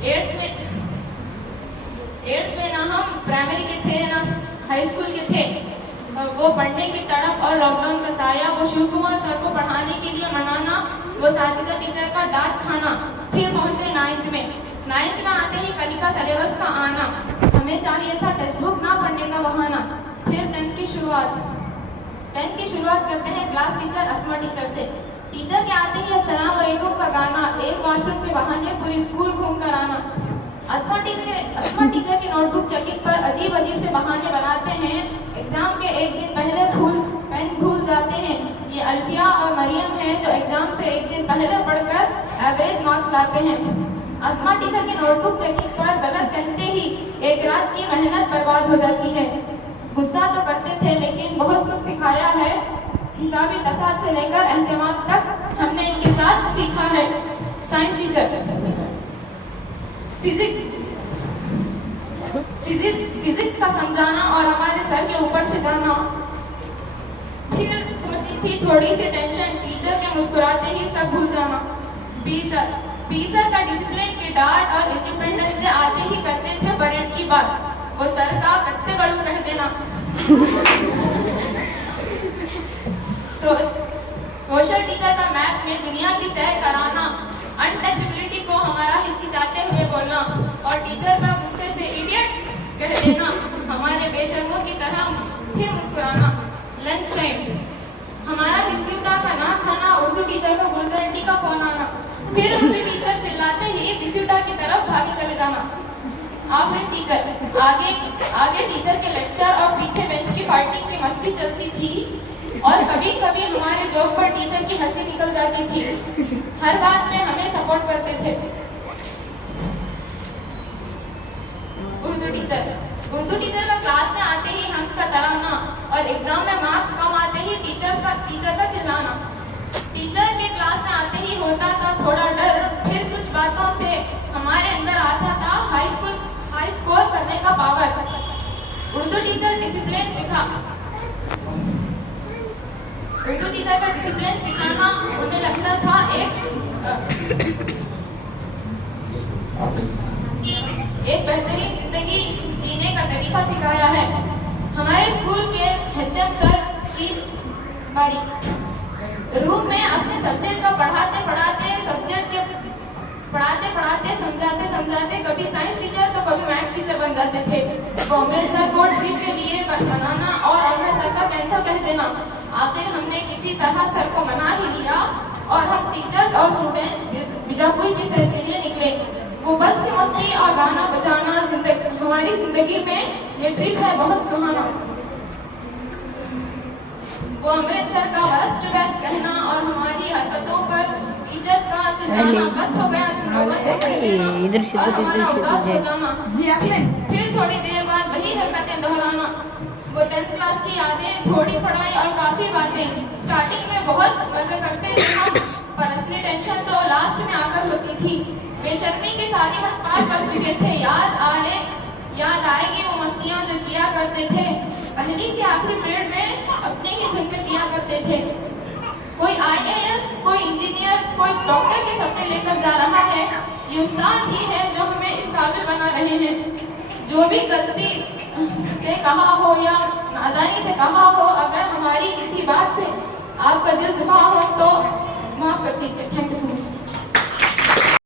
Eighth में ना हम प्राइमरी के थे ना हाई स्कूल के थे। वो पढ़ने की तड़प और लॉकडाउन का साया, वो शिव कुमार सर को पढ़ाने के लिए मनाना, वो साजिदा टीचर का डांट खाना। फिर पहुंचे 9th में। 9th में आते ही कल का सिलेबस का आना, हमें चाहिए था टेक्स्ट बुक ना पढ़ने का बहाना। फिर 10th की शुरुआत करते हैं क्लास टीचर अस्मा टीचर से। टीचर के आते ही अस्सलाम वालेकुम का गाना, एक वॉशरूम के बहाने पूरी स्कूल घूम कर आना। अस्मा टीचर की नोटबुक चेकिंग पर अजीब से बहाने बनाते हैं। एग्जाम के एक दिन पहले पेन भूल जाते हैं। ये अल्फिया और मरियम हैं जो एग्जाम से एक दिन पहले पढ़कर एवरेज मार्क्स लाते हैं। अस्मा टीचर की नोटबुक चेकिंग पर गलत कहते ही एक रात की मेहनत बर्बाद हो जाती है। गुस्सा तो करते थे लेकिन बहुत कुछ सिखाया है। हिसाबी तसाद से लेकर एहतमाद तक हमने इनके साथ सीखा है। साइंस टीचर फिजिक्स का समझाना और हमारे सर के ऊपर से जाना। फिर होती थी थोड़ी सी टेंशन, टीचर के मुस्कुराते ही सब भूल जाना। पी सर का डिसिप्लिन की डांट और इंडिपेंडेंस डे आते ही करते थे परेड की बात। वो सर का कत्ते गड़ू कह देना। सोशल टीचर का मैप में दुनिया की सैर कराना, अनटचेबिलिटी को हमारा हिचकिचाते हुए बोलना और टीचर का गुस्से से इडियट कह देना, हमारे बेशर्मों की तरह फिर मुस्कुराना। लंच टाइम हमारा बिस्कुटा का ना खाना, उर्दू टीचर को गुलजरटी का फोन आना, फिर उर्दू टीचर चिल्लाते ही बिस्कुटा की तरफ भागे चले जाना। आखिर टीचर आगे टीचर के लेक्चर और पीछे बेंच की फाइटिंग की मस्ती चलती थी और कभी कभी हमारे जोक पर टीचर की हंसी निकल जाती थी। हर बात में हमें सपोर्ट करते थे। उर्दू टीचर का क्लास में आते ही हम का तराना और एग्जाम में मार्क्स कम आते ही टीचर का चिल्लाना। टीचर के क्लास में आते ही होता था थोड़ा डर, फिर कुछ बातों से हमारे अंदर आता था हाई स्कोर करने का पावर। उर्दू टीचर का डिसिप्लिन सिखाना उन्हें लगता था एक बेहतरीन जिंदगी जीने का तरीका सिखाया है। हमारे स्कूल के एचएम सर की बारी रूम में अपने सब्जेक्ट का पढ़ाते समझाते कभी साइंस टीचर तो कभी मैथ्स टीचर बन जाते थे। वो अमृत सर को ट्रिप के लिए मनाना और अमृत सर का कैंसल कह देना। आखिर हमने किसी तरह सर को मना ही लिया और हम टीचर्स और स्टूडेंट्स बीजापुर की सैर के लिए निकले। वो बस की मस्ती और गाना बजाना हमारी जिंदगी में ये ट्रिप है बहुत सुहाना। वो अमृतसर का वर्स्ट बैच कहना और हमारी हरकतों पर टीचर का चिल्लाना, बस हो गया तुम लोगों से पढ़ लेना और हमारा उदास हो जाना। फिर थोड़ी देर बाद वही हरकतें दोहराना। वो 10th क्लास की यादें, थोड़ी पढ़ाई और काफी बातें। स्टार्टिंग में बहुत मजे करते थे हम, पर असली टेंशन तो लास्ट में आकर होती थी। बेशर्मी के सारी हद पार कर चुके थे। याद आएगी वो मस्तियाँ जो किया करते थे। पहली से आखिरी पीरियड में अपने ही धुन में किया करते थे। कोई IAS, कोई इंजीनियर, कोई डॉक्टर के सपने लेकर जा रहा है। ये उस्ताद ही है जो हमें इस काबिल बना रहे हैं। जो भी गलती से कहा हो या नादानी से कहा हो, अगर हमारी किसी बात से आपका दिल दुखा हो तो माफ कर दीजिए। Thank you so much.